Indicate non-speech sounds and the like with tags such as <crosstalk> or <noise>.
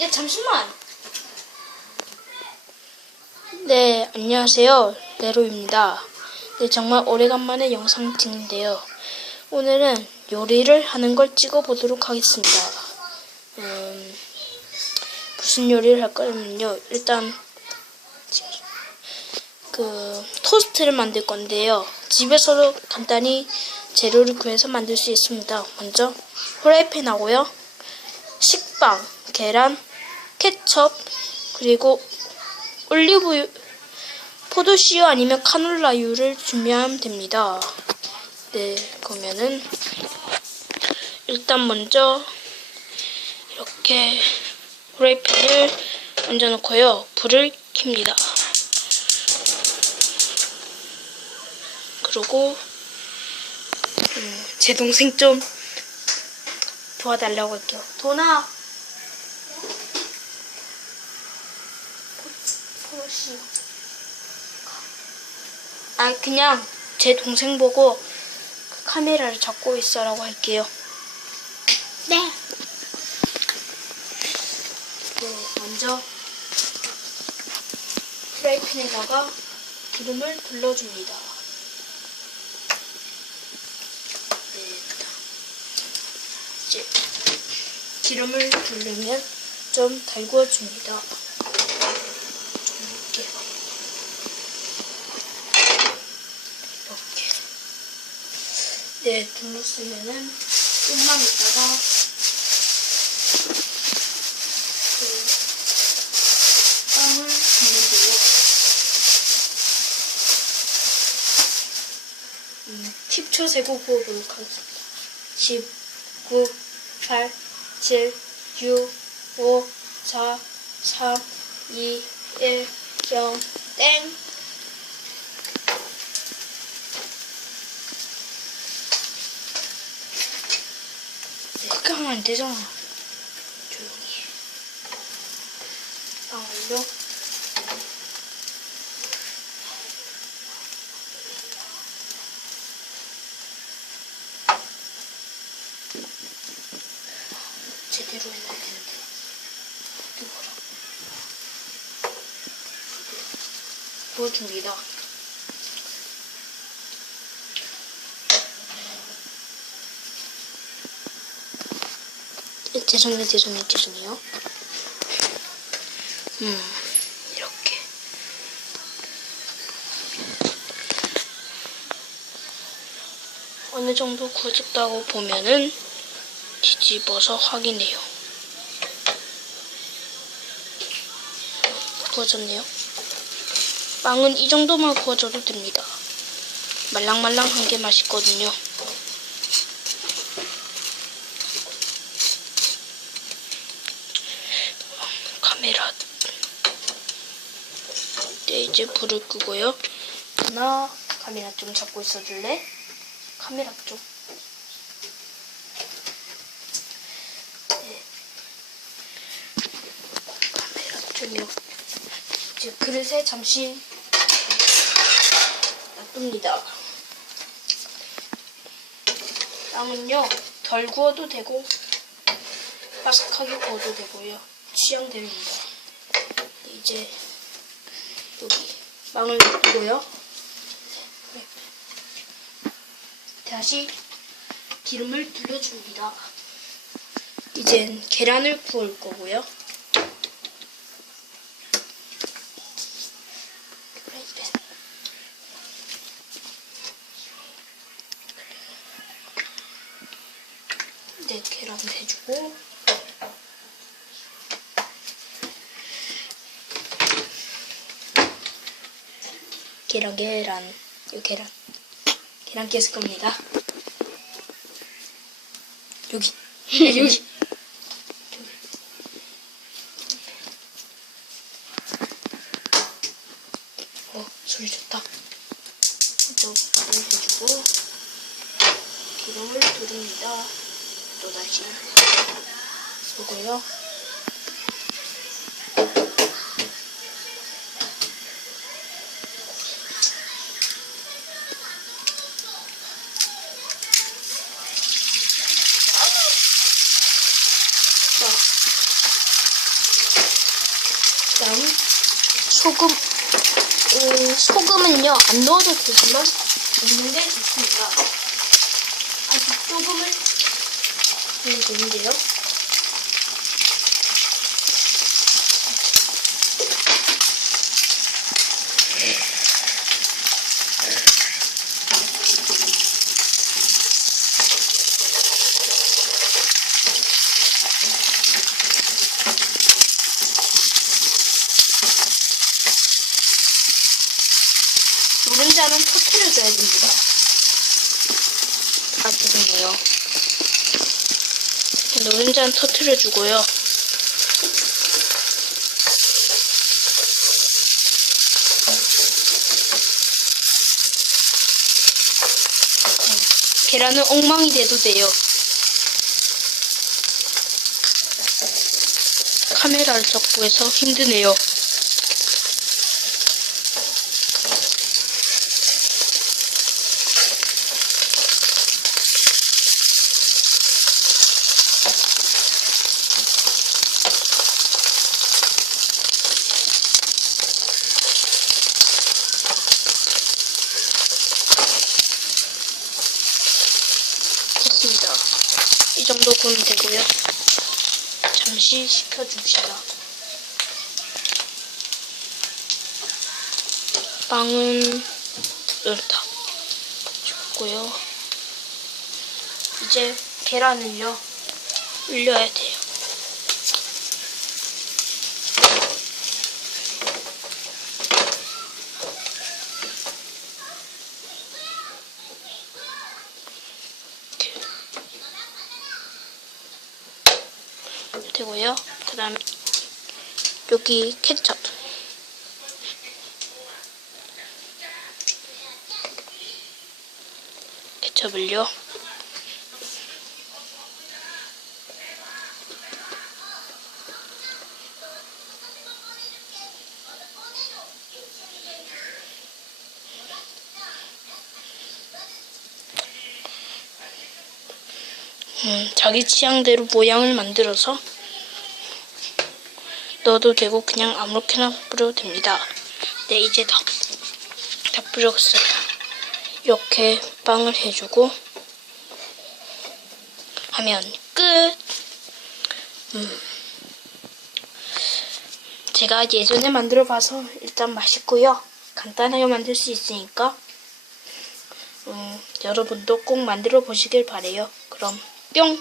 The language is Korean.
야 잠시만. 네, 안녕하세요. 네로입니다. 네, 정말 오래간만에 영상 찍는데요. 오늘은 요리를 하는 걸 찍어보도록 하겠습니다. 음, 무슨 요리를 할 거냐면요. 일단, 그, 토스트를 만들 건데요. 집에서도 간단히 재료를 구해서 만들 수 있습니다. 먼저, 후라이팬하고요. 식빵, 계란, 케첩, 그리고 올리브유, 포도씨유 아니면 카놀라유를 준비하면 됩니다. 네, 그러면은 일단 먼저 이렇게 후라이팬을 얹어놓고요. 불을 킵니다. 그리고 음, 제 동생 좀 도와달라고 할게요. 도나! 포도씨유. 아 그냥 제 동생 보고 그 카메라를 잡고 있어라고 할게요. 네. 네, 먼저 프라이팬에다가 기름을 둘러줍니다. 네, 이제 기름을 둘르면 좀 달구어줍니다. 좀 이렇게 이렇게 네 둘렀으면은 좀만 있다가 그 빵을 굽는데요. 음, 10초 세고 구워보도록 하겠습니다. 10, 9, 8, 7, 6, 5, 4, 3, 2, 1, 0, 땡! 그렇게 하면 안 되잖아. 조용히 해. 아, 완료. 제대로 해놔야 되는데. 이거라. 부어줍니다. 죄송해요, 죄송해요, 죄송해요. 음, 이렇게. 어느 정도 구워졌다고 보면은 뒤집어서 확인해요. 구워졌네요. 빵은 이 정도만 구워줘도 됩니다. 말랑말랑한 게 맛있거든요. 카메라. 네, 이제 불을 끄고요. 하나, 카메라 좀 잡고 있어줄래? 카메라 쪽. 네. 카메라 쪽이요. 이제 그릇에 잠시 놔둡니다. 빵은요, 덜 구워도 되고, 바삭하게 구워도 되고요. 취향대로입니다. 네, 이제 여기 빵을 넣고요. 네. 다시 기름을 둘러줍니다. 이젠 계란을 구울 거고요. 프라이팬. 네, 계란 대주고 계란 계란 요 계란 계란 깼을 겁니다. 여기 <laughs> 여기 어 소리 좋다. 또 기름 해주고 기름을 두릅니다. 또 다시 쏘고요. 자, 소금, 음, 소금은요, 안 넣어도 되지만, 넣는 게 좋습니다. 아주 조금을 넣으면 되는데요. 노른자는 터트려 줘야 됩니다. 아, 죄송해요. 노른자는 터트려 주고요. 계란은 엉망이 돼도 돼요. 카메라를 잡고 해서 힘드네요. 됐습니다. 이 정도 구우면 되고요. 잠시 식혀줍시다. 빵은 이렇다. 줬고요. 이제 계란을요. 올려야 돼요. 되고요. 그 다음 여기 케첩. 케첩을요. 음, 자기 취향대로 모양을 만들어서 넣어도 되고 그냥 아무렇게나 뿌려도 됩니다. 네 이제 다, 다 뿌렸어요. 이렇게 빵을 해주고 하면 끝. 음. 제가 예전에 만들어 봐서 일단 맛있고요. 간단하게 만들 수 있으니까 음, 여러분도 꼭 만들어 보시길 바래요. 그럼 丢